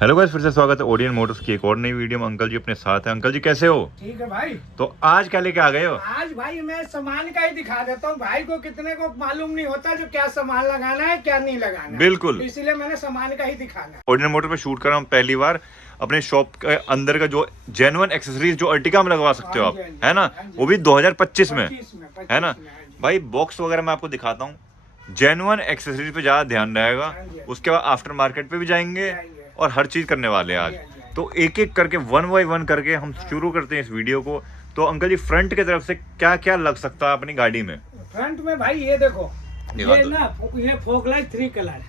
Hello guys, फिर से स्वागत है ओडियन मोटर्स की एक और नई वीडियो में। अंकल जी अपने साथ हैं। अंकल जी कैसे हो? ठीक है भाई। तो आज क्या लेके आ गए हो? आज भाई मैं सामान का ही दिखा देता हूँ। भाई को कितने को मालूम नहीं होता जो क्या सामान लगाना है क्या नहीं लगाना है। बिल्कुल, इसीलिए मैंने सामान का ही दिखाना है। ओडियन मोटर पे शूट कर रहा हूँ पहली बार। अपने शॉप के अंदर का जो जेन्युइन एक्सेसरीज जो अर्टिगा में लगवा सकते हो आप, है ना, वो भी 2025 में, है ना भाई। बॉक्स वगैरह मैं आपको दिखाता हूँ। जेन्युइन एक्सेसरीज पे ज्यादा ध्यान रहेगा। उसके बाद आफ्टर मार्केट पे भी जाएंगे और हर चीज करने वाले हैं आज। तो एक एक करके 1 बाय 1 करके हम शुरू करते हैं इस वीडियो को। तो अंकल जी फ्रंट की तरफ से क्या क्या लग सकता है अपनी गाड़ी में? फ्रंट में भाई ये देखो, ये ना ये fog light 3 colour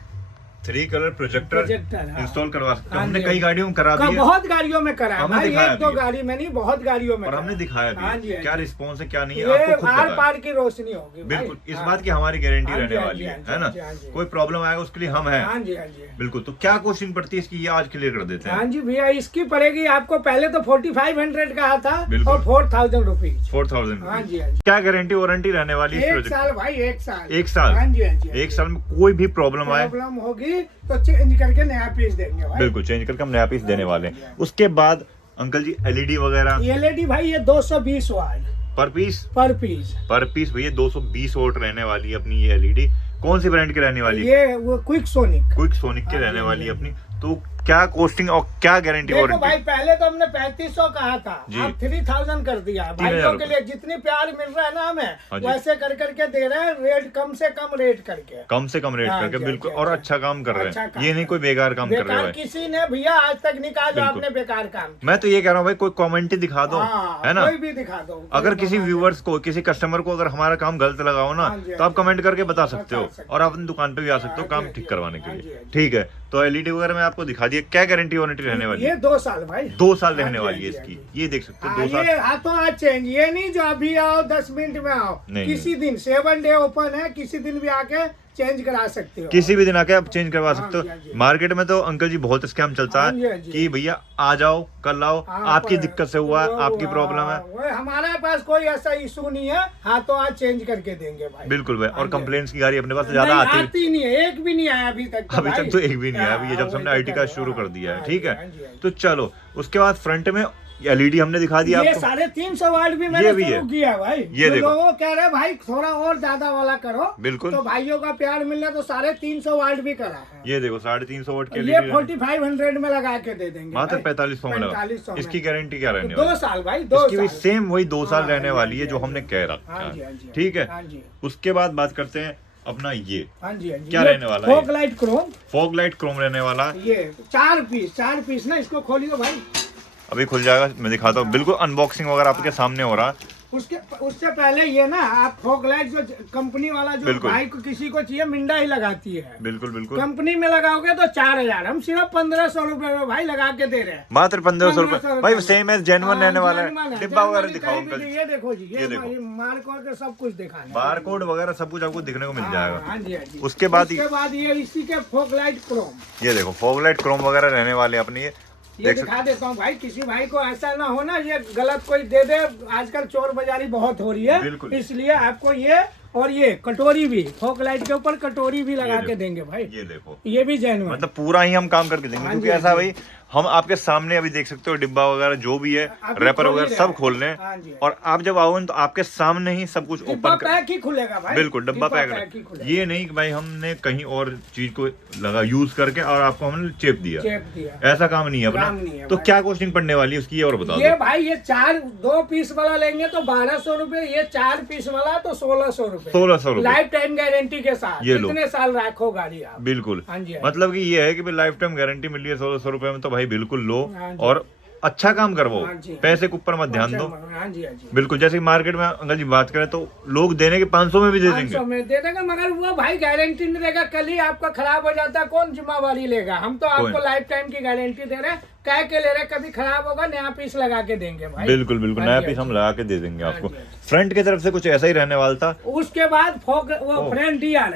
3 colour projector install करवा सकते हैं। हमने कई गाड़ियों में करा भी है, बहुत गाड़ियों में करा है भाई, एक दो गाड़ी में नहीं बहुत गाड़ियों में, और हमने दिखाया भी है क्या रिस्पॉन्स है क्या नहीं है, ये आपको खुद आर पता पार की रोशनी होगी। बिल्कुल, इस बात की हमारी गारंटी रहने वाली है ना। कोई प्रॉब्लम आएगा उसके लिए हम हैं। हाँ जी, हाँ जी, बिल्कुल। तो क्या कॉस्टिंग पड़ती है इसकी, ये आज क्लियर कर देते हैं। हाँ जी भैया, इसकी पड़ेगी आपको पहले तो 4500 कहा था और 4000 रुपीज। 4000। हाँ जी, हाँ जी। क्या गारंटी वारंटी रहने वाली है? 1 साल भाई, 1 साल। 1 साल। हाँ जी, हाँ जी। 1 साल में कोई भी प्रॉब्लम आए, प्रॉब्लम होगी तो चेंज करके नया पीस देंगे भाई। बिल्कुल चेंज करके हम नया पीस देने वाले हैं। उसके बाद अंकल जी एलईडी वगैरह, एलईडी भाई ये 220 वाट पर पीस भैया 220 वोट रहने वाली है अपनी ये एलईडी। कौन सी ब्रांड की रहने वाली है? ये वो क्विक सोनिक की रहने वाली है अपनी। तो क्या कॉस्टिंग और क्या गारंटी देखो वारंटी? भाई पहले तो हमने 3500 कहा था, अब 3000 कर दिया है। भाइयों के लिए जितनी प्यार मिल रहा है ना हमें, वैसे कर करके दे रहे हैं। रेट कम से कम रेट करके बिल्कुल। और अच्छा काम कर रहे हैं, ये नहीं कोई बेकार काम कर रहे हैं। किसी ने भैया आज तक नहीं कहा जो आपने बेकार काम। मैं तो ये कह रहा हूँ भाई, कोई कमेंट ही दिखा दो, है ना, कोई भी दिखा दो। अगर किसी व्यूवर्स को, किसी कस्टमर को अगर हमारा काम गलत लगा हो ना, तो आप कमेंट करके बता सकते हो और आप अपनी दुकान पे भी आ सकते हो काम ठीक करवाने के लिए। ठीक है, तो एलईडी वगैरह मैं आपको दिखा दिया। क्या गारंटी वारंटी रहने वाली है? ये 2 साल भाई, 2 साल रहने वाली है इसकी। ये देख सकते हो 2 साल। ये हाथों हाथ चेंज, ये नहीं जो अभी आओ 10 मिनट में आओ, किसी दिन 7 डे ओपन है, किसी दिन भी आके चेंज करा सकते हो। किसी भी दिन आके आप चेंज करवा सकते हो। मार्केट में तो अंकल जी बहुत स्कैम चलता है कि भैया आ जाओ कल आओ, आपकी दिक्कत से हुआ है, आपकी प्रॉब्लम है। हमारे पास कोई ऐसा इशू नहीं है, हाथों हाथ चेंज करके देंगे भाई। बिल्कुल भाई। और कंप्लेंट्स की गाड़ी अपने पास ज्यादा आती नहीं है, एक भी नहीं आया अभी तक। अभी तक तो एक भी नहीं आया। अभी ये जब से हमने अर्टिगा शुरू कर दिया है। ठीक है, तो चलो उसके बाद फ्रंट में एलईडी हमने दिखा दिया ये आपको। 350 वाट भी मैंने शुरू किया भाई। ये देखो, लोगों कह रहे भाई थोड़ा और ज्यादा वाला करो। बिल्कुल। तो भाइयों का प्यार मिलना तो 350 वाट भी करा है। ये देखो 350 वाट के ये 4500 में लगा के दे देंगे मात्र 4500 में लगा। इसकी गारंटी क्या रहने वाली? 2 साल भाई, 2 साल। सेम वही 2 साल रहने वाली है जो हमने कह रखा है। ठीक है, उसके बाद बात करते हैं अपना ये क्या रहने वाला है? फॉग लाइट क्रोम रहने वाला। ये 4 पीस ना, इसको खोलियो भाई। अभी खुल जाएगा, मैं दिखाता हूँ। बिल्कुल अनबॉक्सिंग वगैरह आपके सामने हो रहा है। उससे पहले ये ना आप फॉग लाइट जो कंपनी वाला जो भाई को किसी को चाहिए, मिंडा ही लगाती है। बिल्कुल। कंपनी में लगाओगे तो 4000, हम सिर्फ 1500 रुपए में भाई लगा के दे रहे हैं। मात्र 1500 रुपए भाई। सेम है, जेन्युइन रहने वाला है। डिब्बा वगैरह दिखाओ। ये देखो जी, ये बारकोड सब कुछ दिखा, बारकोड वगैरह सब कुछ आपको दिखने को मिल जाएगा। हाँ जी। उसके बाद ये इसी के फॉग लाइट क्रोम, ये देखो फॉग लाइट क्रोम वगैरह रहने वाले अपनी। ये दिखा देता हूँ भाई, किसी भाई को ऐसा ना हो ना ये गलत कोई दे दे। आजकल चोर बाजारी बहुत हो रही है, इसलिए आपको ये और ये कटोरी भी, फॉग लाइट के ऊपर कटोरी भी लगा के देंगे भाई। ये देखो, ये भी जेन्युइन, मतलब पूरा ही हम काम करके देंगे। क्योंकि ऐसा भाई हम आपके सामने अभी देख सकते हो डिब्बा वगैरह जो भी है, रैपर वगैरह सब खोल लें। और आप जब आओगे तो आपके सामने ही सब कुछ ओपन पैक ही खुलेगा भाई। बिल्कुल, डब्बा पैक। ये नहीं कि भाई हमने कहीं और चीज को लगा यूज करके और आपको हमने चेप दिया, ऐसा काम नहीं है अपना। तो क्या कॉस्टिंग पड़ने वाली है उसकी, ये और बता दो। ये भाई ये 2 पीस वाला लेंगे तो 1200 रुपए, ये 4 पीस वाला तो 1600 रुपए। 1600 रुपए लाइफ टाइम गारंटी के साथ। ये कितने साल रखो गाड़ी आप। बिल्कुल। मतलब कि ये है कि लाइफ टाइम गारंटी मिल रही है 1600 रुपए में, तो भाई बिल्कुल लो और अच्छा काम करवाओ। पैसे के ऊपर मत ध्यान दो। बिल्कुल। जैसे कि मार्केट में अंकल जी बात करें तो लोग देने के 500 में भी दे देंगे, मगर वो भाई गारंटी नहीं देगा। कल ही आपका खराब हो जाता है, कौन जिम्मेवारी लेगा? हम तो आपको लाइफ टाइम की गारंटी दे रहे हैं। कह के ले रहे, कभी खराब होगा नया पीस लगा के देंगे भाई। बिल्कुल। नया पीस हम लगा के दे देंगे आपको। फ्रंट की तरफ से कुछ ऐसा ही रहने वाला था। उसके बाद फ्रंट DRL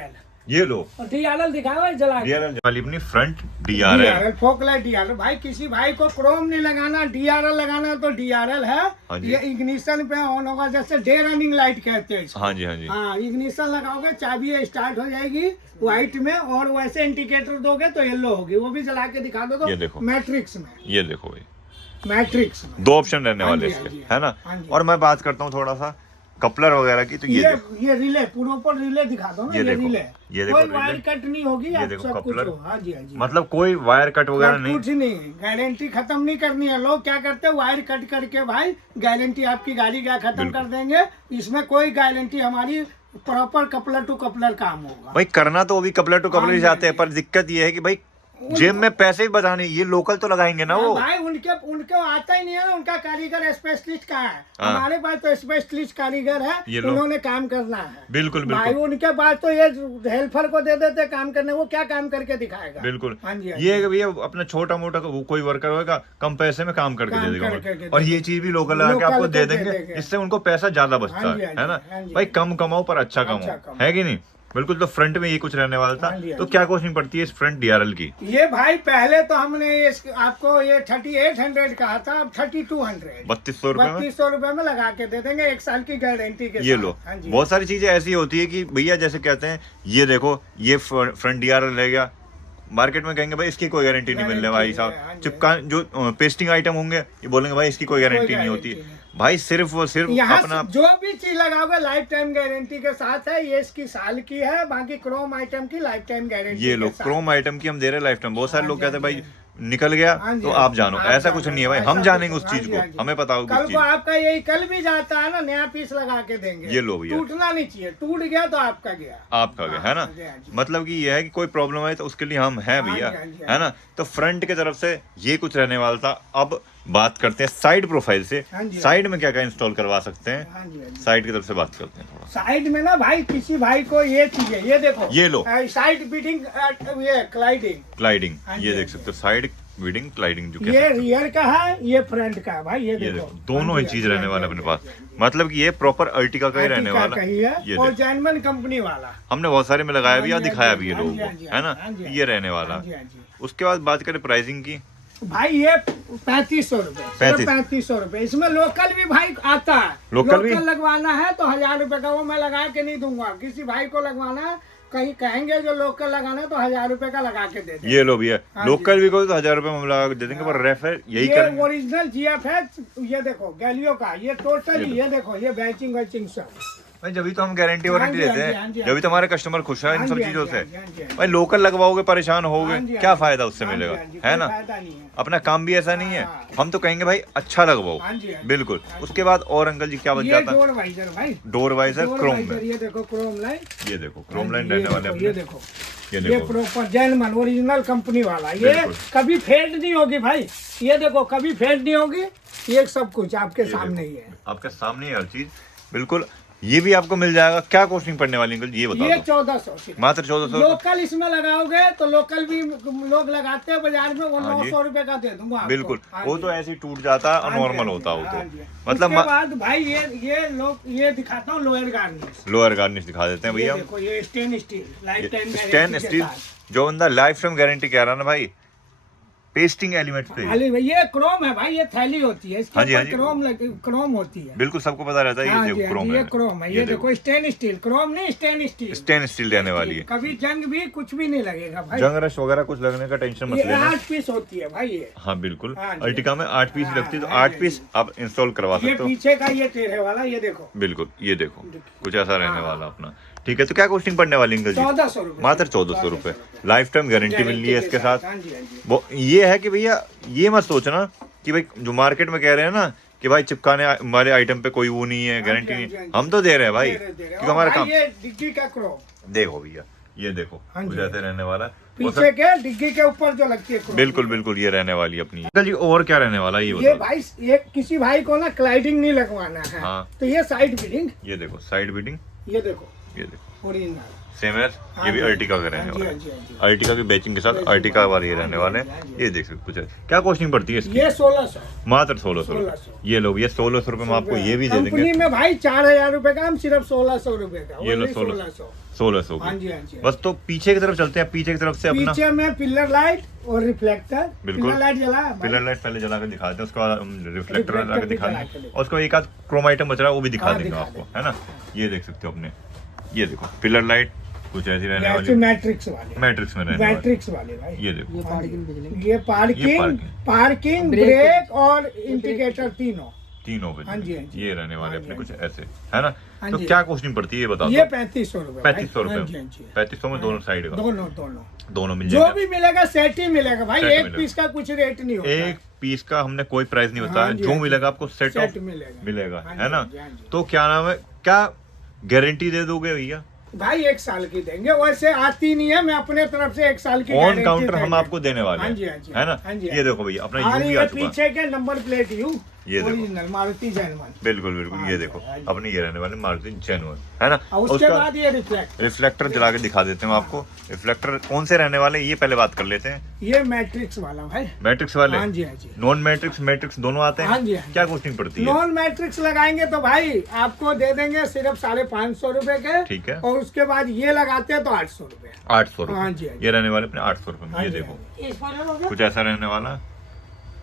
ये लो और DRL दिखाओ जला के। DRL वाली अपनी फ्रंट DRL फोकलाइट DRL। भाई किसी भाई को क्रोम नहीं लगाना, DRL लगाना तो DRL है। हाँ जी। ये इग्निशन पे ऑन होगा, जैसे डे रनिंग लाइट कहते हैं इसको। हाँ जी हाँ जी हाँ, इग्निशन लगाओगे चाबी स्टार्ट हो जाएगी व्हाइट में, और वैसे इंडिकेटर दोगे तो येलो होगी। वो भी जला के दिखा दो। ये देखो मैट्रिक्स में, ये देखो भाई मैट्रिक्स में 2 ऑप्शन रहने हाँ वाले जी, इसके, हाँ जी, है ना। हाँ जी। और मैं बात करता हूँ थोड़ा सा कपलर वगैरह की, तो ये देखो ये रिले पूरा रिले दिखा दो ना। ये देखो, रिले, ये देखो कोई रिले। वायर कट नहीं होगी। ये आप देखो सब कुछ कपलर। हो। हाँ जी हाँ जी। मतलब कोई वायर कट वगैरह नहीं, कुछ नहीं, गारंटी खत्म नहीं करनी है। लोग क्या करते हैं, वायर कट करके भाई गारंटी आपकी गाड़ी का खत्म कर देंगे। इसमें कोई गारंटी, हमारी प्रॉपर कपलर टू कपलर काम होगा। भाई करना तो वो भी कपलर टू कपलर ही जाते हैं, पर दिक्कत ये है कि भाई जेब में पैसे भी बचाने, ये लोकल तो लगाएंगे ना वो। भाई उनके आता ही नहीं है ना, उनका कारीगर स्पेशलिस्ट कहाँ है। हाँ। हमारे पास तो स्पेशलिस्ट कारीगर है, उन्होंने काम करना है। बिल्कुल भाई बिल्कुल उनके पास तो ये हेल्पर को दे देते काम करने, वो क्या काम करके दिखाएगा। बिल्कुल। हाँ जी, हाँ ये है कि भैया अपना छोटा मोटा वो कोई वर्कर होगा कम पैसे में काम करके दे देगा, और ये चीज भी लोकल लगा के आपको दे देंगे, जिससे उनको पैसा ज्यादा बचता हाँ जी, है ना। हाँ जी। भाई कम कमाओ पर अच्छा कमाओ, है कि नहीं। बिल्कुल। तो फ्रंट में ये कुछ रहने वाला था। हाँ जी, हाँ तो जी। क्या कॉस्टिंग पड़ती है इस फ्रंट DRL की? ये भाई पहले तो हमने आपको ये 3800 कहा था, अब 3200 3200 रुपए में 3200 रुपए में लगा के दे देंगे, 1 साल की गारंटी के ये साथ। लो। हाँ जी। बहुत सारी चीजें ऐसी होती है कि भैया जैसे कहते हैं, ये देखो ये फ्रंट DRL रह गया, मार्केट में कहेंगे भाई इसकी कोई गारंटी नहीं मिलने भाई हाँ साहब। जी। चिपका जो पेस्टिंग आइटम होंगे ये बोलेंगे भाई इसकी कोई गारंटी नहीं होती गारंटी है। भाई सिर्फ वो सिर्फ यहाँ अपना जो भी चीज लगाओगे लाइफ टाइम गारंटी के साथ है। ये इसकी साल की है, बाकी क्रोम आइटम की लाइफ टाइम गारंटी। ये लोग क्रोम आइटम की हम दे रहे हैं लाइफ टाइम। बहुत सारे हाँ लोग जी, कहते हैं हाँ भाई जी। निकल गया हाँ जी, तो हाँ आप जी। जानो, आप ऐसा जानो, कुछ नहीं है भाई, ऐसा हम कुछ जानेंगे उस हाँ चीज जी, को, हाँ जी। हमें पता होगा कल उस को चीज। आपका यही कल भी जाता है ना, नया पीस लगा के देंगे। ये लो भैया। टूटना नहीं चाहिए, टूट गया तो आपका गया। आपका गया, है ना। हाँ जी, हाँ जी। मतलब कि ये है कि कोई प्रॉब्लम है तो उसके लिए हम हैं हाँ भैया, जी, हाँ जी, है ना। तो फ्रंट की तरफ से ये कुछ रहने वाला था। अब बात करते हैं साइड प्रोफाइल से। हाँ जी, साइड में क्या क्या इंस्टॉल करवा सकते हैं, हाँ जी, हाँ जी। साइड की तरफ से बात करते हैं थोड़ा। साइड में ना भाई किसी भाई को ये चाहिए, ये देखो ये लो। साइड बीटिंग, ये क्लाइडिंग। क्लाइडिंग, हाँ जी, ये हाँ देख जी। सकते हो, साइड बीडिंग क्लाइडिंग जो ये कहते हैं। रियर का है, ये फ्रंट का है भाई। ये ये देखो देखो दोनों हाँ ही जी, चीज हाँ जी, रहने हाँ वाले जी, अपने हाँ पास। जी, हाँ जी। मतलब कि ये प्रॉपर अर्टिका का ही रहने अर्टिका वाला का ही है, ये और देखो। जैनमन कंपनी वाला। हमने बहुत सारे में लगाया भी और हाँ जी, दिखाया हाँ भी है जी, लोगों हाँ जी, को, है ना। हाँ जी, हाँ जी। ये रहने वाला। हाँ जी, हाँ जी। उसके बाद बात करें प्राइसिंग की। भाई ये 3500 रुपए, 3500 रुपए। इसमें लोकल भी भाई आता है। लोकल भी? लगवाना है तो 1000 रुपए का, वो मैं लगा के नहीं दूंगा। किसी भाई को लगवाना है, कहीं कहेंगे जो लोकल लगाना है तो 1000 रुपए का लगा के दे देंगे। ये लो भैया, हाँ जी। लोकल भी कोई तो 1000 रुपए में हम लगा के दे देंगे, पर रेफर यही ये करेंगे। ओरिजिनल GF है। ये देखो गैलियो का, ये टोटली, ये देखो ये बैचिंग वैचिंग सब। भाई जब तो हम गारंटी हाँ वारंटी जी, हाँ देते जी, हैं, हाँ जी, जब तो हमारे कस्टमर खुश है इन हाँ सब जी, हाँ चीजों जी, से। हाँ जी, हाँ जी, हाँ जी। भाई लोकल लगवाओगे परेशान होगे, हाँ जी, हाँ क्या जी। फायदा उससे हाँ जी, मिलेगा, हाँ जी, है कोई ना। फायदा नहीं है। अपना काम भी ऐसा नहीं है, हाँ। हम तो कहेंगे भाई अच्छा लगवाओ। हाँ जी, हाँ जी। बिल्कुल। उसके बाद और अंकल जी क्या बच ये जाता है, डोर वाइजर भाई, door visor door chrome visor. में। ये देखो क्रोम लाइन, ये देखो क्रोम लाइन ये रहने वाले देखो, अपने। ये देखो, ये ये देखो प्रॉपर जैनमन ओरिजिनल कंपनी वाला। ये बिल्कुल। कभी फेड नहीं होगी भाई। ये देखो कभी फेड नहीं होगी। ये सब कुछ आपके ये सामने ही देखो, है। आपके सामने ही हर चीज। बिल्कुल। ये भी आपको मिल जाएगा। क्या कॉस्टिंग पड़ने वाली अंकल ये बता ये दो। 1400 से। मात्र 1400। लोकल इसमें लगाओगे तो लोकल भी लोग लगाते हैं बाजार में, वो हाँ जी। 900 रुपए का दे दूंगा आपको। बिल्कुल। हाँ वो जी। तो ऐसे ही टूट जाता है और हाँ जी, नॉर्मल हाँ होता जी, हो हाँ तो जी। मतलब उसके बाद भाई ये लोग, ये दिखाता हूँ लोअर गार्निश। लोअर गार्निश दिखा देते हैं ये भैया। देखो ये stain steel life time stain steel, जो बंदा लाइफ टाइम गारंटी कह रहा है ना भाई, पेस्टिंग एलिमेंट्स पे। ये क्रोम है भाई, ये थैली होती है, इसके हाँ जी, हाँ ऊपर जी। क्रोम होती है। बिल्कुल सबको पता रहता है। हाँ ये जी, देखो हाँ क्रोम जी, ये है, क्रोम है। ये देखो स्टेन स्टील, क्रोम नहीं स्टेन स्टील। स्टेन स्टील रहने वाली है। कभी जंग भी कुछ भी नहीं लगेगा भाई। जंग रश वगैरह कुछ लगने का टेंशन मत ये लेना। 8 पीस होती है भाई ये। हाँ बिल्कुल। हाँ जी। अर्टिका में 8 पीस हाँ, लगती है, तो हाँ 8 जी, पीस आप इंस्टॉल करवा ये सकते हो। पीछे का ये टेढ़े वाला, ये देखो बिल्कुल। ये देखो कुछ ऐसा रहने वाला अपना। ठीक है, तो क्या कॉस्टिंग पड़ने वाली अंकल जी? 1400 रुपए। मात्र 1400 रुपए। लाइफ टाइम गारंटी मिल रही है इसके साथ। हाँ जी, हाँ जी। वो ये है कि भैया ये मत सोचना कि भाई जो मार्केट में कह रहे हैं ना कि भाई चिपकाने वाले आइटम पे कोई वो नहीं है, गारंटी हाँ जी, नहीं, हाँ जी। हम तो दे रहे हैं भाई, दे रहे हैं। क्योंकि हमारा और काम। भाई ये डिग्गी का क्रोम देखो भैया, ये देखो हाँ जी। कुछ ऐसे रहने वाला है। वो पीछे के डिग्गी के ऊपर जो लगती है क्रोम। बिल्कुल बिल्कुल ये रहने वाली अपनी। अंकल जी और क्या रहने वाला है ये ये बताओ। भाई ये किसी भाई को ना क्लाइडिंग नहीं लगवाना है, हाँ। तो ये साइड बीडिंग, ये देखो साइड बीटिंग, ये देखो ये देखो ओरिजिनल सेम है, ये भी अर्टिका के रहने वाले हैं। अर्टिका की बैचिंग के साथ अर्टिका वाले ये रहने वाले हैं। ये देख सकते कुछ है। क्या कॉस्टिंग पड़ती है इसकी? ये 1600, मात्र 1600। ये लोग ये 1600 रुपए में आपको ये भी दे देंगे। कंपनी में भाई 4000 रुपए का, हम सिर्फ 1600 रुपए का। ये लो 1600 हाँ जी, हाँ जी। बस। तो पीछे की तरफ चलते हैं, पीछे की तरफ से अपना पीछे में पिलर लाइट और रिफ्लेक्टर। बिल्कुल। पिलर लाइट जला, पिलर लाइट पहले जला कर दिखा देते हैं, उसके बाद हम रिफ्लेक्टर लगा के भी दिखा जला देंगे, के और उसको एक आध क्रोम आइटम बच रहा है वो भी दिखा हाँ, देंगे दिखा आपको, है ना। ये देख सकते हो अपने, ये देखो पिलर लाइट कुछ ऐसी रहने ऐसे वाली, मैट्रिक्स वाले, मैट्रिक्स में रहने वाली। मैट्रिक्स वाले भाई। ये देखो, ये पार्किंग, ब्रेक और इंडिकेटर तीनों पे हाँ जी, हाँ जी। ये रहने वाले हाँ जी, अपने हाँ कुछ ऐसे, है ना। हाँ तो जी। क्या कॉस्टिंग पड़ती है ये बता ये दो। 3500 रुपए। 3500 हाँ जी, रुपए, हाँ जी। 3500 में दोनों साइड का, दोनों मिल जो जाएंगे। भी मिलेगा सेट ही मिलेगा भाई, सेट एक मिलेगा। पीस का कुछ रेट नहीं होता। एक पीस का हमने कोई प्राइस नहीं बताया, हाँ जी, जो हाँ जी। मिलेगा आपको सेट ऑफ मिलेगा, है ना। तो क्या नाम है, क्या गारंटी दे दोगे भैया? भाई 1 साल की देंगे, वैसे आती नहीं है, मैं अपने तरफ से 1 साल की ऑन गारंटी काउंटर हम देंगे। आपको देने वाले हाँ हैं, जी, हाँ जी। है ना। हाँ जी, ये देखो भैया अपना और यू भी ये आ चुका है। पीछे के नंबर प्लेट यू ये देखो। Original Maruti genuine. बिल्कुल बिल्कुल, हाँ ये जी, देखो हाँ जी। अपने ये रहने वाले मारुति जेन्युइन, है ना। और उसके बाद ये रिफ्लेक्टर जला के दिखा देते हैं आपको। रिफ्लेक्टर कौन से रहने वाले ये पहले बात कर लेते हैं। ये मैट्रिक्स वाला भाई। मैट्रिक्स वाले, हाँ जी, हाँ जी। नॉन मैट्रिक्स मैट्रिक्स दोनों आते हैं। हाँ जी, हाँ जी। क्या कॉस्टिंग पड़ती है? नॉन मैट्रिक्स लगाएंगे तो भाई आपको दे देंगे सिर्फ 550 रुपए के। ठीक है। और उसके बाद ये लगाते हैं तो 800 रुपए। 800 हाँ जी, हाँ जी। ये रहने वाले अपने 800 रुपए में। हाँ ये जी, देखो कुछ ऐसा रहने वाला,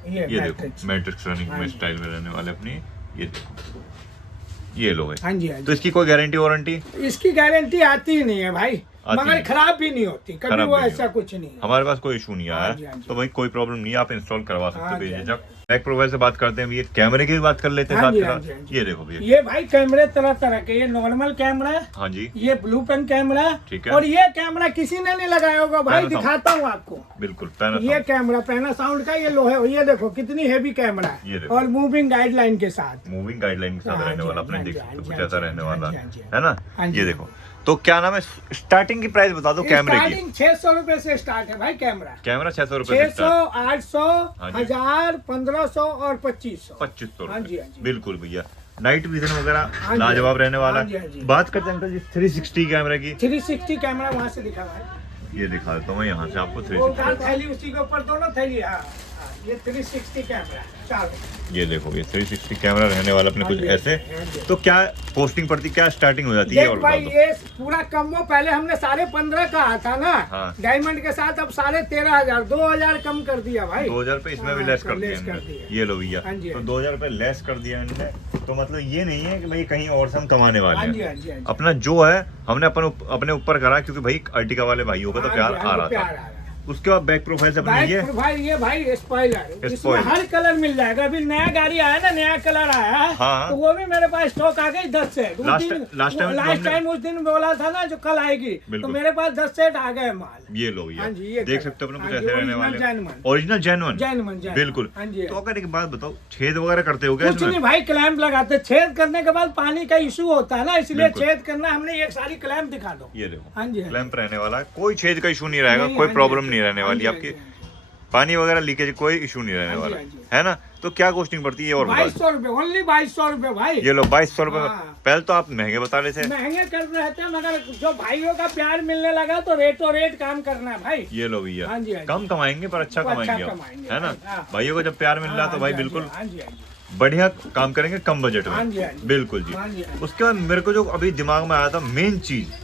ये देखो मैट्रिक्स। मैट्रिक्स रनिंग हाँ में जी। स्टाइल में रहने वाले अपनी। ये देखो, ये लो भाई। हाँ जी, हाँ तो जी। इसकी कोई गारंटी वारंटी? इसकी गारंटी आती ही नहीं है भाई, मगर नहीं। खराब भी नहीं होती कभी, खराब वो भी नहीं ऐसा कुछ नहीं है। हमारे पास कोई इशू नहीं आया हाँ जी, हाँ है, जी। तो भाई कोई प्रॉब्लम नहीं है, आप इंस्टॉल करवा सकते हो हाँ जी, हाँ बेझिझक। बैक प्रोफाइल से बात करते हैं, ये कैमरे की भी बात कर लेते हैं हाँ साथ जी, के हाँ साथ। जी, हाँ जी। ये देखो भैया, ये भाई कैमरे तरह तरह के, ये नॉर्मल कैमरा, हाँ जी ये ब्लू पेन कैमरा, ठीक है। और ये कैमरा किसी ने नहीं लगाया होगा भाई, Panasonic। दिखाता हूँ आपको। बिल्कुल ये पैनासोनिक। कैमरा पैनासाउंड का, ये लोहे, ये देखो कितनी हेवी कैमरा ये है, देखो। और मूविंग गाइडलाइन के साथ। मूविंग गाइडलाइन के साथ हाँ रहने जी, वाला हाँ अपने जी, देख हाँ सकते जी, हो, कुछ हाँ ऐसा जी, रहने हाँ वाला जी, हाँ जी, है ना। हाँ जी। ये देखो, तो क्या नाम है, स्टार्टिंग की प्राइस बता दो कैमरे की। स्टार्टिंग 600 रुपए से स्टार्ट है भाई कैमरा। कैमरा 600 रुपए से 600, स्टार्ट, 800, हाँ जी। 1000, 1500 और 2500। 2500 हाँ जी, हाँ जी। बिल्कुल भैया। नाइट विजन वगैरह हाँ जी, लाजवाब रहने वाला हाँ जी, हाँ है। जी। बात करते हैं अंकल जी 360 कैमरे की। 360 कैमरा वहाँ से दिखा भाई, ये दिखा देता हूँ मैं यहाँ से आपको वो 360। उधर थैली उसी के ऊपर दोनों थैली। हाँ हाँ, ये 360 कैमरा चारों। ये देखो, ये 360 कैमरा रहने वाला अपने हाँ कुछ जी, ऐसे। हाँ जी। तो क्या पोस्टिंग पड़ती, क्या स्टार्टिंग हो जाती है देख और भाई, बता दो। ये पूरा कम्बो पहले हमने 15.5 का आता ना हाँ। डायमंड के साथ, अब 13,500, 2,000 कम कर दिया भाई। 2000 रुपए इसमें भी हाँ, लेस कर दिया लेस कर इन्होंने। दिया। ये लो भैया, हाँ जी, तो हाँ जी। 2000 रुपए लेस कर दिया इन्होंने। तो मतलब ये नहीं है कि भाई कहीं और से हम कमाने वाले हाँ जी, हैं। हाँ जी, हाँ जी। अपना जो है हमने अपने ऊपर करा, क्योंकि भाई अर्टिका वाले भाइयों का तो हाँ प्यार जी, आ हाँ जी, रहा प्यार था। आ रहा है। उसके बाद बैक प्रोफाइल से अपने बाइक ये प्रोफाइल, ये भाई स्पॉइलर, इसमें स्पॉइलर। हर कलर मिल जाएगा। अभी नया गाड़ी आया ना, नया कलर आया है, हाँ। तो वो भी मेरे पास स्टॉक आ गई 10 सेट। लास्ट टाइम उस दिन बोला था ना जो कल आएगी, तो बिल्कुल। मेरे पास 10 सेट आ गए माल। ये लो भैया, हाँ जी, ये देख कलर। सकते हो अपने हाँ कुछ जी, ऐसे रहने original वाले genuine। Original genuine. जैनवन। बिल्कुल। हाँ जी। तो अगर एक बात बताओ, छेद वगैरह करते हो क्या कुछ इसमें? नहीं भाई, क्लैंप लगाते, छेद करने के बाद पानी का इशू होता है ना, इसलिए बिल्कुल। छेद करना, हमने ये सारी क्लैंप दिखा दो। ये देखो, हाँ जी, हाँ जी। क्लैंप रहने वाला है, कोई छेद का इशू नहीं रहेगा, नहीं, कोई हाँ जी, प्रॉब्लम हाँ नहीं जी, रहने हाँ वाली जी, हाँ आपकी। जी। पानी वगैरह लीकेज कोई इशू नहीं रहने हाँ जी, वाला हाँ जी। है ना। तो क्या कॉस्टिंग पड़ती है और बता दो। 2200 रुपए, ओनली 2200 रुपए भाई। ये लो 2200 रुपए। हाँ। पहले तो आप महंगे बता रहे थे। महंगे कर रहे थे, मगर जो भाइयों का प्यार मिलने लगा तो रेटो रेट काम करना है भाई। ये लो भैया, हाँ जी, हाँ जी। कम कमाएंगे पर अच्छा तो अच्छा कमाएंगे आप, कमाएंगे, है ना। हाँ। भाइयों को जब प्यार मिल रहा है तो भाई हाँ जी, बिल्कुल हाँ जी, हाँ जी। बढ़िया काम करेंगे कम बजट हाँ जी, में। हाँ जी। बिल्कुल जी। हाँ जी, हाँ जी। उसके बाद मेरे को जो अभी दिमाग में आया था, मेन चीज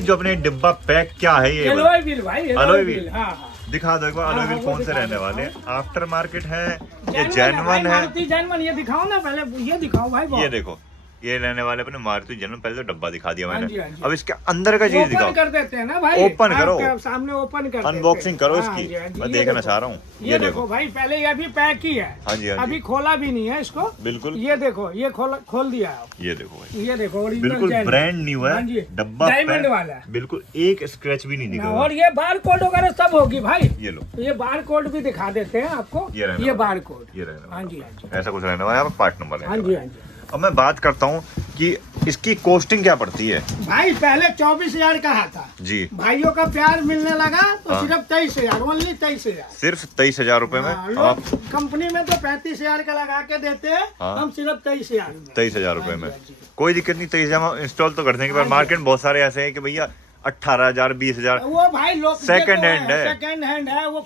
जो अपने डिब्बा पैक क्या है ये एलॉय व्हील भाई, एलॉय एलॉय व्हील। व्हील। हाँ हाँ। दिखा दो एक बार। हाँ, एलॉय व्हील वो कौन से दिखा रहने दो। वाले हैं? आफ्टर मार्केट है या भाई, जेन्युइन है? मारुति जैनवन, ये दिखाओ ना पहले, ये दिखाओ भाई। ये देखो, ये रहने वाले अपने मारुति जेन्युइन। पहले तो डब्बा दिखा दिया हाँ जी, मैंने, हाँ जी। अब इसके अंदर का चीज ओपन दिखाओ। कर देते हैं ना भाई, ओपन करो। आपके सामने ओपन कर देते हैं। अनबॉक्सिंग करो हाँ इसकी, जी, हाँ जी, मैं ये देखना देखो। चाह रहा हूँ। ये देखो भाई, पहले ये अभी पैक ही है। हाँ जी, हाँ जी। अभी खोला भी नहीं है इसको। बिल्कुल। ये देखो, ये खोल दिया है। ये देखो भाई, ये देखो, ओरिजिनल बिल्कुल जैन। ब्रांड न्यू है। हाँ जी, डब्बा डायमंड पैक, वाला है। बिल्कुल एक स्क्रैच भी नहीं दिखा। और ये बार कोड वगैरह सब होगी भाई। ये लो, तो ये बार कोड भी दिखा देते हैं आपको। ये रहने ये वाला। Bar code. ये रहने हाँ वाला। जी, हाँ जी। ऐसा कुछ रहने वाला है, यहाँ पे पार्ट नंबर हाँ है। जी, हाँ जी। अब मैं बात करता हूँ कि इसकी कॉस्टिंग क्या पड़ती है। भाई पहले 24,000 का आता जी, भाइयों का प्यार मिलने लगा तो हाँ। सिर्फ 23,000, ओनली 23,000। सिर्फ 23,000 रुपए में हाँ, आप लोग कंपनी में तो 35,000 का लगा के देते हैं, हाँ। हम सिर्फ 23,000 में। 23,000 रुपए हाँ जी, में हाँ जी। कोई दिक्कत नहीं, 23,000 में इंस्टॉल तो कर देंगे। पर हाँ जी। मार्केट में बहुत सारे ऐसे हैं कि भैया 18,000 20,000 वो भाई लोग सेकंड हैंड है। सेकंड हैंड है वो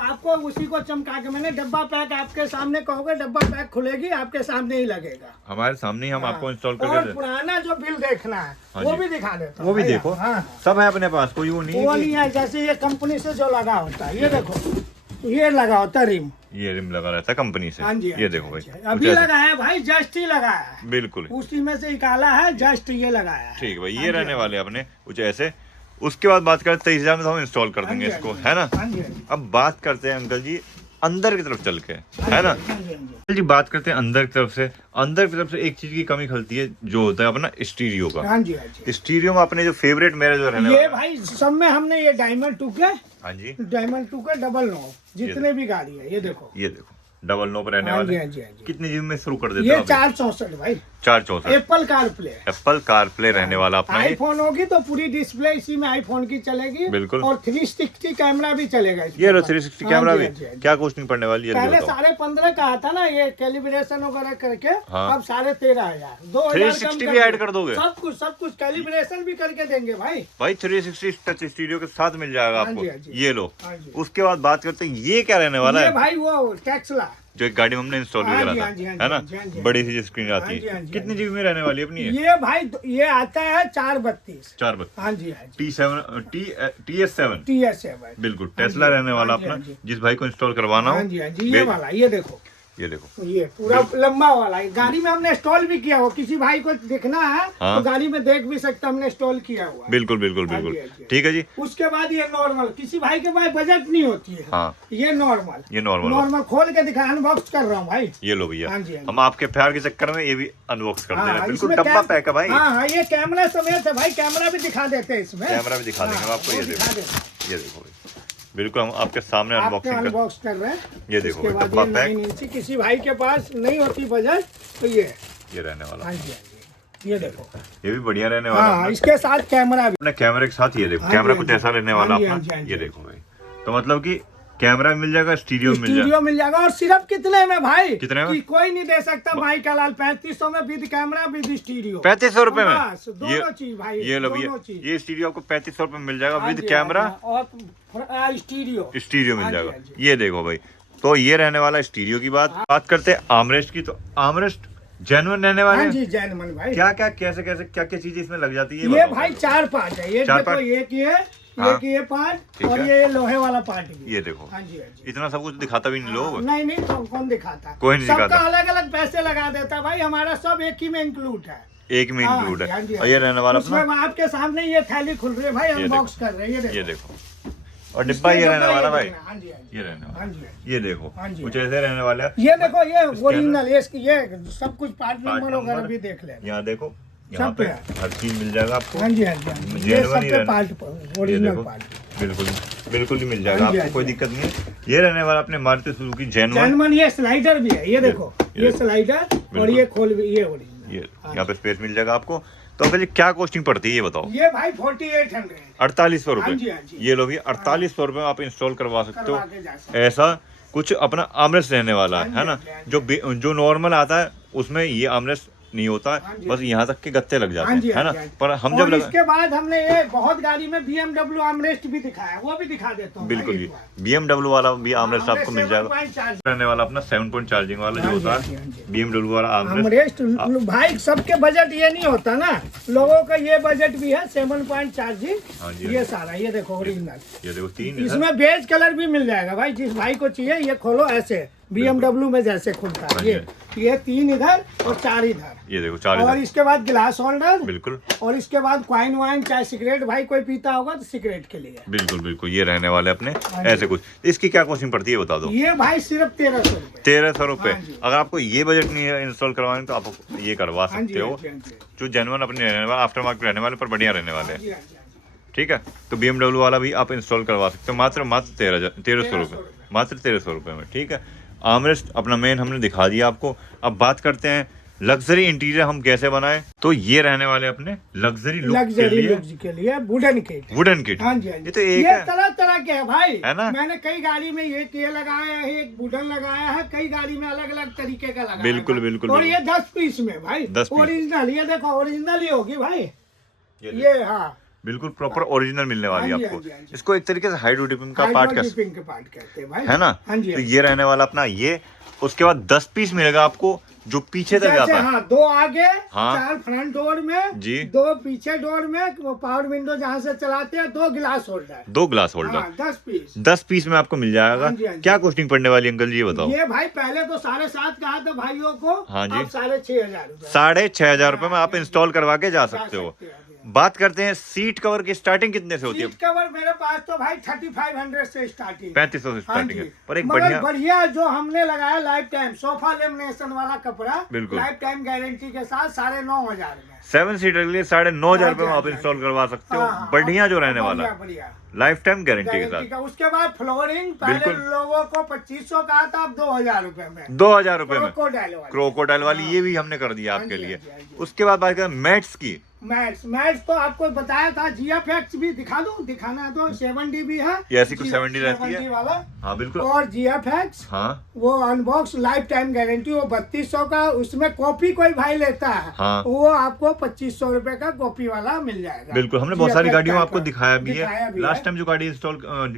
आपको उसी को चमका के मैंने डब्बा पैक आपके सामने कहोगे डब्बा पैक खुलेगी आपके सामने ही लगेगा, हमारे सामने ही हम आपको इंस्टॉल और करके पुराना जो बिल देखना है वो भी दिखा देता हूं। वो भी देखो, हाँ सब है अपने पास, कोई वो नहीं वो है नहीं है। जैसे ये कंपनी से जो लगा होता है, ये देखो ये लगा होता है रिम, ये रिम लगा रहता है कंपनी से। हाँ जी ये देखो भाई, अभी लगा है भाई, जस्ट ही लगाया है, बिल्कुल उसी में से निकाला है, जस्ट ये लगाया है। ठीक है भाई, ये रहने वाले अपने कुछ ऐसे। उसके बाद बात करते 23,000 में तो हम इंस्टॉल कर देंगे इसको, है ना। अब बात करते हैं अंकल जी अंदर की तरफ चल के, है ना। अंकल जी बात करते हैं अंदर की तरफ से। अंदर की तरफ से एक चीज की कमी खलती है, जो होता है अपना स्टीरियो का। हाँ जी, हाँ जी। स्टीरियो में अपने जो फेवरेट मेरे जो रहने ये भाई सब में हमने ये डायमंड 2 के, हाँ जी, डायमंड 2 के डबल 9 जितने भी गाड़ी है, ये देखो डबल 9 पर रहने हाँ वाले। जी, हाँ जी, हाँ जी। कितनी जीबी में शुरू कर देते ये हो? 464 भाई, 464 Apple car play, Apple car play रहने वाला अपना ये। आईफोन होगी तो पूरी डिस्प्ले इसी में आईफोन की चलेगी, बिल्कुल। और 360 कैमरा भी चलेगा इसमें। ये 360 हाँ कैमरा जी, भी हाँ जी, हाँ जी। क्या कॉस्टिंग पड़ने वाली है? पहले बताओ। 15.5 का आता ना ये कैलिब्रेशन वगैरह करके, हाँ। अब 13,500 2000 360 भी ऐड कर दोगे? सब कुछ कैलिब्रेशन भी करके देंगे भाई। भाई 360 टच स्टूडियो के साथ मिल जाएगा हाँ आपको। जी, हाँ जी। ये लो। हाँ जी। उसके बाद बात करते हैं ये क्या रहने वाला ये है? भाई वो टेक्सला जो एक गाड़ी में हमने इंस्टॉल भी हाँ करा जी, था, हाँ जी, हाँ है ना, जी, हाँ जी, हाँ बड़ी सी स्क्रीन आती हाँ जी, हाँ है। जी, कितनी हाँ जी। जीबी में रहने वाली है अपनी ये भाई ये आता है 432। 4 हाँ जी, हाँ जी। TS7 TS7 बिल्कुल टेस्ला रहने वाला हाँ जी, अपना। हाँ जी। जिस भाई को इंस्टॉल करवाना हाँ हो, जी, हाँ जी। ये वाला ये देखो, ये देखो, ये पूरा लंबा वाला है। गाड़ी में हमने इंस्टॉल भी किया हुआ, किसी भाई को देखना है हाँ। तो गाड़ी में देख भी सकता, हमने इंस्टॉल किया हुआ है। बिल्कुल बिल्कुल हाँ जी, बिल्कुल। हाँ जी। ठीक है जी। उसके बाद ये नॉर्मल, किसी भाई के पास बजट नहीं होती है, हाँ, ये नॉर्मल, ये नॉर्मल नॉर्मल खोल के दिखा, अनबॉक्स कर रहा हूँ भाई। ये लो भैया, हाँ जी, हाँ जी। हम आपके प्यार के चक्कर में ये भी अनबॉक्स कर दे रहे हैं। हाँ, बिल्कुल इसमें डब्बा पैक है भाई। हाँ हाँ, ये कैमरा समेत है भाई, कैमरा भी दिखा देते हैं इसमें, कैमरा भी दिखा देंगे हम आपको। वो ये दिखा देखो, देते हैं। ये देखो भाई, बिल्कुल हम आपके सामने आपने अनबॉक्सिंग कर। अनबॉक्स कर रहे हैं। ये देखो उसके भाई, बाद डब्बा ये पैक 9 इंची, किसी भाई के पास नहीं होती बजट तो ये रहने वाला। हाँ जी, हाँ जी। ये देखो, ये भी बढ़िया रहने वाला हाँ अपना। इसके साथ कैमरा भी। अपने कैमरे के साथ ये देखो, हाँ कैमरा जी, कुछ हाँ ऐसा जी। रहने वाला हाँ जी, अपना। हाँ जी, हाँ जी। ये देखो भाई, तो मतलब कि कैमरा भी मिल जाएगा, स्टीरियो भी मिल जाएगा। स्टूडियो मिल जाएगा, और सिर्फ कितने में भाई? कितने में? कि कोई नहीं दे सकता भाई का लाल, 3500 में विद कैमरा विद स्टूडियो। 3500 रुपए में बस, दोनों चीज भाई, ये लो भैया, दोनों चीज। ये स्टीरियो आपको 3500 रुपए में मिल जाएगा हाँ विद जी, कैमरा हाँ जी, और स्टूडियो स्टीरियो मिल हाँ जी, जाएगा। हाँ जी। ये देखो भाई, तो ये रहने वाला स्टीरियो की बात करते हैं आर्मरेस्ट की। तो आर्मरेस्ट जेन्युइन रहने वाले हाँ हैं? जी, जैनमन भाई। क्या क्या कैसे कैसे क्या क्या चीजें इसमें लग जाती है ये बताओ। भाई 4 पार्ट है, ये चार देखो, पार्ट? ये की है, हाँ। ये की ये पार्ट, ठीक और है। ये लोहे वाला पार्ट भी। ये देखो, हाँ जी, हाँ जी। इतना सब कुछ दिखाता भी नहीं लोग। नहीं नहीं, कौन दिखाता? कोई नहीं सबका दिखाता। अलग अलग पैसे लगा देता भाई, हमारा सब एक ही में इंक्लूड है। एक में हाँ इंक्लूड जी, हाँ जी, है। हाँ और ये जी। रहने वाला उसमें अपना, आपके सामने ये थैली खुल रही है भाई, अनबॉक्स कर रहे हैं, ये ये देखो, और डिब्बा ये रहने वाला भाई, हाँ जी, हाँ जी। ये रहने वाला, हाँ जी, हाँ जी। ये देखो हाँ जी। कुछ ऐसे रहने वाला है। ये देखो, ये इसके ओरिजिनल, ये सब कुछ पार्ट नंबर नंबर। वगैरह भी देख लेना। यहाँ देखो, यहाँ सब पे पे हर चीज मिल जाएगा आपको। हाँ जी, हाँ जी, हाँ जी। ये जेन्युइन सब ही पे रहना। पार्ट, ये ओरिजिनल देखो, पार्ट। बिल्कुल बिल्कुल ही मिल जाएगा हाँ जी, आपको, हाँ कोई जी। दिक्कत नहीं है। ये रहने वाला अपने मारुति सुजुकी जेन्युइन। जैनमन, ये स्लाइडर भी है, ये देखो, ये स्लाइडर, और बिल्कुल। ये खोल भी, ये ओरिजिनल। ये यहाँ पे स्पेस मिल जाएगा आपको। तो अंकल जी क्या कॉस्टिंग पड़ती है ये बताओ? ये भाई 4800 4800 हाँ जी, रुपए। हाँ जी। ये लो भी 4800 रुपए में आप इंस्टॉल करवा सकते करवा हो। के जा सकते ऐसा कुछ अपना आर्मरेस्ट रहने वाला हाँ जी, है ना, हाँ जी, हाँ जो नॉर्मल आता है उसमें ये आर्मरेस्ट नहीं होता हाँ है, जी, बस यहाँ तक के गत्ते लग जाते हाँ जी, हैं, है हाँ ना। जी, हाँ जी। पर हम और जब इसके बाद हमने ये बहुत गाड़ी में BMW आर्मरेस्ट भी दिखाया, वो भी दिखा देता हूँ। बिल्कुल भाई जी, एक बार। BMW वाला भी आर्मरेस्ट आपको मिल जाएगा। 7.4 रहने वाला अपना 7 पॉइंट चार्जिंग वाला जो हाँ जी, होता हाँ जी, है, हाँ जी। BMW वाला आर्मरेस्ट। आर्मरेस्ट भाई, सबके बजट ये नहीं होता ना, लोगों का ये बजट भी है 7.4 हाँ जी, ये सारा, ये देखो ओरिजिनल। ये देखो 3 इसमें बेज कलर भी मिल जाएगा भाई, जिस भाई को चाहिए। ये खोलो ऐसे, BMW में जैसे खुलता हाँ है, ये 3 इधर और 4 इधर, ये देखो 4 और इसके बाद गिलास होल्डर, बिल्कुल और इसके बाद क्वाइन वाइन, चाहे सिगरेट भाई कोई पीता होगा तो सिगरेट के लिए। बिल्कुल बिल्कुल, ये रहने वाले अपने हाँ जी। ऐसे कुछ। इसकी क्या कॉस्टिंग पड़ती है बता दो? ये भाई सिर्फ 1300 रुपए। 1300 रुपए। हाँ जी। अगर आपको ये बजट नहीं है इंस्टॉल करवाने तो आप ये करवा हाँ जी, सकते हाँ हो, जी, हाँ जी। जो जेन्युइन अपने रहने वाले, आफ्टर मार्केट रहने वाले पर बढ़िया रहने वाले हाँ हैं। जी, हाँ जी, हाँ जी। ठीक है, तो BMW वाला भी आप इंस्टॉल करवा सकते हो मात्र 1300 रुपये, मात्र 1300 रुपये में। ठीक है, आर्मरेस्ट अपना मेन हमने दिखा दिया आपको। अब बात करते हैं लग्जरी इंटीरियर हम कैसे बनाएं। तो ये रहने वाले अपने लग्जरी लुक के लिए वुडन किट। Wooden kit. हाँ जी, हाँ जी। ये तो एक ये है, तरह तरह के है भाई, है ना? मैंने कई गाड़ी में ये लगाया है, एक वुडन लगाया है, कई गाड़ी में अलग अलग तरीके का लगाया बिल्कुल, है। बिल्कुल, और बिल्कुल। ये 10 पीस में भाई, 10 पीस। ओरिजिनल, ये देखो ओरिजिनल ही होगी भाई, ये ये हाँ। बिल्कुल प्रॉपर ओरिजिनल मिलने वाली हाँ है जी, आपको। हाँ जी, हाँ जी। इसको एक तरीके से हाइड्रोडिपिंग का पार्ट हाइड्रोडिपिंग के पार्ट कहते हैं भाई, है ना। हाँ जी, तो ये रहने वाला अपना ये, उसके बाद 10 पीस मिलेगा आपको जो पीछे तक जैसे जाता है। हाँ, 2 आगे, हाँ। 4 फ्रंट डोर में जी। 2 पीछे डोर में, वो पावर विंडो जहाँ से चलाते हैं, 2 गिलास होल्डर, 2 ग्लास होल्डर, हाँ, 10 पीस। 10 पीस में आपको मिल जाएगा। हाँ जी, हाँ जी। क्या कॉस्टिंग पड़ने वाली अंकल जी, ये बताओ। ये भाई पहले तो 7.5 कहा था भाइयों को, हाँ जी। अब 6,500 रुपए। 6,500 रुपए में आप इंस्टॉल करवा के जा जा सकते हो। सकते हैं। बात करते हैं सीट कवर की स्टार्टिंग कितने से होती है। सीट कवर मेरे पास तो भाई 3500 से स्टार्टिंग, 3500 से हाँ स्टार्टिंग है, जी। पर एक मगर बढ़िया बढ़िया जो हमने लगाया लाइफ टाइम सोफा लेमिनेशन वाला कपड़ा, बिल्कुल। लाइफ टाइम गारंटी के साथ 9,500 में 7 सीटर के लिए 9,500 रुपए में आप हाँ जी, इंस्टॉल करवा सकते हो। हाँ, बढ़िया जो रहने वाला बढ़िया है, बढ़िया लाइफ टाइम गारंटी के गारंटी साथ। का। उसके बाद फ्लोरिंग पहले बिल्कुल। लोगों को 2500 कहा था, अब 2,000 रुपए में 2,000 रुपए में क्रोकोडाइल वाली। क्रोकोडाइल वाली हाँ। ये भी हमने कर दिया हाँ आपके जी, लिए। हाँ जी, हाँ जी। उसके बाद बात करें मैट्स की। मैट्स तो आपको बताया था, GFX भी दिखा दूं, दिखाना है तो 7D भी है, ये ऐसी कुछ 7D रहती है। 7D वाला, हाँ बिल्कुल। और GFX हाँ वो अनबॉक्स लाइफ टाइम गारंटी, वो 3200 का, उसमें कॉपी कोई भाई लेता है, हाँ। वो आपको 2500 रुपए का कॉपी वाला मिल जाएगा। बिल्कुल, हमने बहुत सारी GFX गाड़ियों में आपको का दिखाया भी दिखाया है। भी लास्ट है। टाइम जो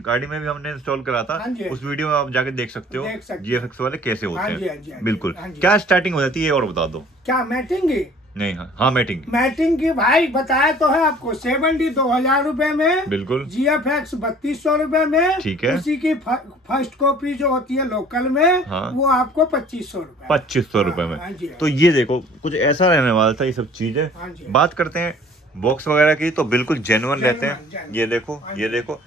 गाड़ी में भी हमने इंस्टॉल करा था, हाँ जी। उस वीडियो में आप जाके देख सकते हो देख सकते GFX वाले कैसे होते हाँ जी, हैं। हाँ जी, हाँ जी, बिल्कुल। हाँ जी। क्या स्टार्टिंग हो जाती है और बता दो। क्या मैटिंग की? नहीं, हाँ मैटिंग की। मैटिंग की भाई बताया तो है आपको, 7D 2,000 रुपए में, बिल्कुल। GFX 3200 रुपए में, ठीक है। उसी की फर्स्ट कॉपी जो होती है लोकल में, हाँ। वो आपको 2500 रुपए। 2500 रुपए हाँ में। जी। तो ये देखो कुछ ऐसा रहने वाला था ये सब चीजें। हाँ जी। बात करते हैं बॉक्स वगैरह की, तो बिल्कुल जेन्युइन रहते हैं। genuine। ये देखो, हाँ ये जी। देखो,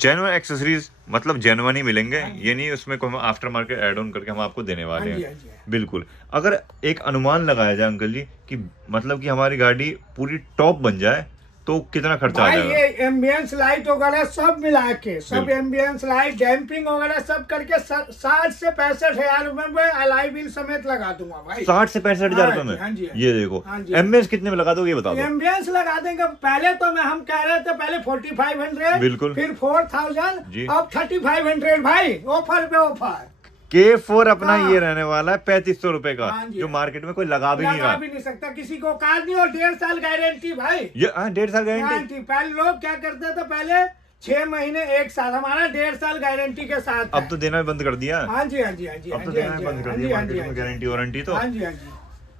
जेन्युइन एक्सेसरीज मतलब जेन्युइन ही मिलेंगे। हाँ जी। ये नहीं उसमें कोई हम आफ्टर मार्केट ऐड ऑन करके हम आपको देने वाले हाँ जी, हैं। हाँ जी। बिल्कुल। अगर एक अनुमान लगाया जाए अंकल जी कि मतलब कि हमारी गाड़ी पूरी टॉप बन जाए तो कितना खर्चा आ भाई जाएगा। ये एम्बियंस लाइट वगैरह सब मिला के, सब बिल्कुल। एम्बियंस लाइट डैम्पिंग वगैरह सब करके 60 से 65 रुपए में अलाई बिल समेत लगा दूंगा भाई। 60 से 65,000 रुपए हाँ जी, हाँ में। जी। ये देखो हाँ जी। एमएस कितने में लगा दोगे ये बता दो। एम्बियंस लगा देंगे। पहले तो हम कह रहे थे पहले 4500, बिल्कुल। फिर 4000, जी। अब 3500 भाई, ऑफर पे ऑफर। K4 अपना हाँ। ये रहने वाला है 3500 रुपए का, हाँ जी। जो मार्केट में कोई लगा भी नहीं लगा रहा। भी नहीं सकता किसी को कार नहीं, और 1.5 साल गारंटी भाई। ये 1.5 साल गारंटी। गारंटी पहले लोग क्या करते थे, पहले 6 महीने 1 साल, हमारा 1.5 साल गारंटी के साथ अब है। तो देना भी बंद कर दिया। हाँ जी, हाँ जी, हाँ जी, अब हाँ तो जी, देना हाँ भी जी, बंद कर हाँ दिया जी, हाँ मार्केट जी, में हाँ गारंटी वारंटी। तो जी, हाँ जी।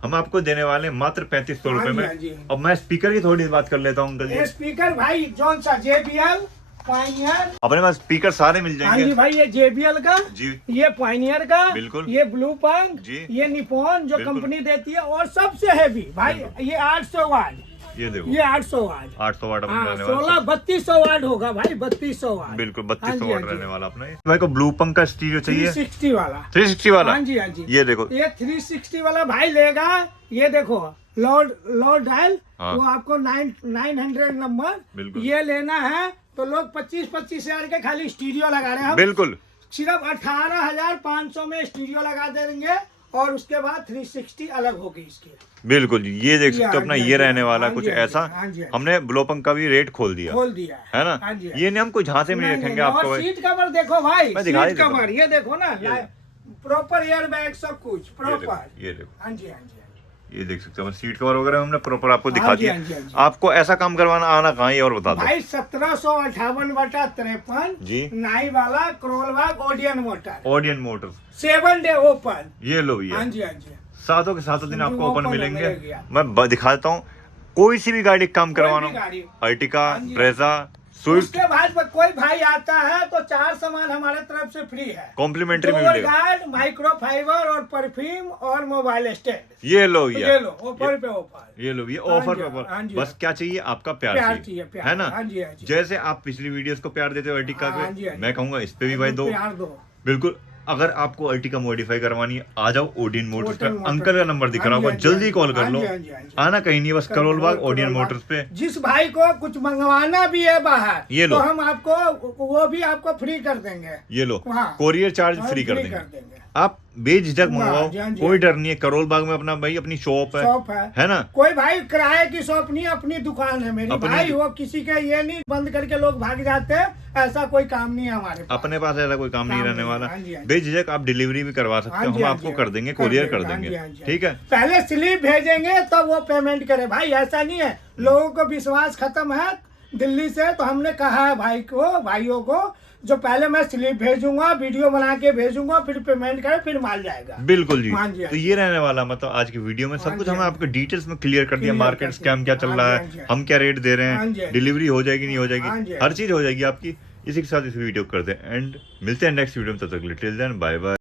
हम आपको देने वाले हैं मात्र 3500 रुपए हाँ जी, में। हाँ जी। अब मैं स्पीकर की थोड़ी बात कर लेता हूँ अंकल ये जी। स्पीकर भाई जौन सा JBL पाइनियर। अपने पास स्पीकर सारे मिल हाँ जी जाएंगे भाई, ये JBL का, जी। ये पाइनियर का, बिल्कुल। ये ब्लू पंख, जी। ये निपॉन जो बिल्कुल। कंपनी देती है, और सबसे हैवी भाई बिल्कुल। ये 800 वाट, ये देखो ये 800 वाट, 800 वाट अपने हाँ रहने वाला। 3200 वाट होगा भाई, 3200 वाट। बिल्कुल हाँ 3200 जी, वाट हाँ जी। रहने वाला अपना। भाई को ब्लू पंख का स्टीरियो चाहिए 360 वाला। 360 वाला। हाँ जी, हाँ जी। ये देखो, ये 360 वाला भाई लेगा, ये देखो लॉर्ड डायल, हाँ। वो आपको 900 नंबर, बिल्कुल। ये लेना है तो लोग 25-25 हजार के खाली स्टीरियो लगा रहे हैं हम। बिल्कुल सिर्फ 18,500 में स्टीरियो लगा देंगे, और उसके बाद 360 अलग होगी इसकी। बिल्कुल। ये देख सकते हो अपना हाँ जी, ये रहने वाला हाँ कुछ जी, हाँ जी, ऐसा। हाँ जी, हाँ जी। हमने ब्लो पंख का भी रेट खोल दिया खोल दिया है ना। हाँ जी, हाँ ये नहीं हम कोई झांसे में नहीं नहीं, रखेंगे नहीं, आपको और भाई। सीट कवर देखो भाई, मैं दिखा ही सीट देता हूँ। कवर ये देखो ना, प्रॉपर एयर बैग सब कुछ ये प्रॉपर। देखो, ये देखो, हाँ जी, हाँ जी, ये देख सकते हो सीट कवर वगैरह हमने प्रॉपर आपको दिखा हाँ जी, दिया। हाँ जी, हाँ जी। आपको ऐसा काम करवाना आना कहाँ है और बता दो। भाई 1758/53 जी। नाई वाला Karol Bagh Odeon motor, Odeon motors. 7 day open. ये लो भैया, हाँ जी, हाँ जी। सातों के सातों दिन आपको ओपन ओपन मिलेंगे। मिलेगी आपको। मैं दिखा देता हूँ कोई सी भी गाड़ी काम करवाना कोई भी गाड़ी। हो, अर्टिका, हाँ जी। ब्रेजा, स्विफ्ट, उसके बाद कोई भाई आता है तो 4 सामान हमारे तरफ से फ्री है। कॉम्प्लीमेंट्री में डोर मिलेगा। गार्ड, माइक्रो फाइबर और परफ्यूम और मोबाइल स्टैंड। ये लो भैया, ये लो ऑफर पे ऑफर। ये लो भैया हाँ ऑफर जी, पे हाँ ऑफर। जी। बस क्या चाहिए आपका प्यार प्यार चाहिए, चाहिए, प्यार। है ना। हाँ जी, हाँ जी। जैसे आप पिछली वीडियोस को प्यार देते हो अर्टिका हाँ जी, हाँ पे, जी। मैं कहूंगा इस पे भी भाई दो। प्यार दो। बिल्कुल। अगर आपको अर्टिका मॉडिफाई करवानी है आ जाओ ओडियन मोटर्स पे। Odeon motors. अंकल का नंबर दिख रहा हाँ जी, होगा, हाँ जी, जल्दी हाँ कॉल जी, कर लो। हाँ जी, हाँ जी। आना कहीं नहीं, बस करोलबाग ओडियन करोलबाग। मोटर्स पे। जिस भाई को कुछ मंगवाना भी है बाहर, ये लो। तो हम आपको वो भी आपको फ्री कर देंगे। ये लो हाँ। कोरियर चार्ज हम फ्री कर फ्री देंगे। आप बेझिझक हाँ मंगवाओ, जी, हाँ जी, कोई डर नहीं है। करोलबाग में अपना भाई अपनी शॉप शॉप है ना। कोई भाई किराए की शॉप नहीं, अपनी दुकान है मेरी अपनी भाई। वो किसी के ये नहीं बंद करके लोग भाग जाते हैं, ऐसा कोई काम नहीं है हमारे पास। अपने पास ऐसा कोई काम नहीं रहने वाला। हाँ जी, हाँ जी। बेझिझक आप डिलीवरी भी करवा सकते हाँ हो, जी, हम हाँ आपको जी। कर देंगे, कोरियर कर हाँ देंगे। जी, हाँ जी। ठीक है। पहले स्लिप भेजेंगे तब वो पेमेंट करे भाई, ऐसा नहीं है। लोगों को विश्वास खत्म है, दिल्ली से, तो हमने कहा है भाइयों को जो पहले मैं स्लिप भेजूंगा, वीडियो बना के भेजूंगा, फिर पेमेंट करे, फिर माल जाएगा। बिल्कुल जी। हाँ जी, तो ये रहने वाला मतलब आज की वीडियो में सब कुछ हमें आपको डिटेल्स में क्लियर कर दिया, मार्केट स्कैम क्या चल रहा है, हम क्या रेट दे रहे हैं, डिलीवरी हो जाएगी नहीं हो जाएगी, हर चीज हो जाएगी आपकी। इसी के साथ इस वीडियो को कर दें एंड मिलते हैं नेक्स्ट वीडियो में, तब तक टिल देन बाय बाय।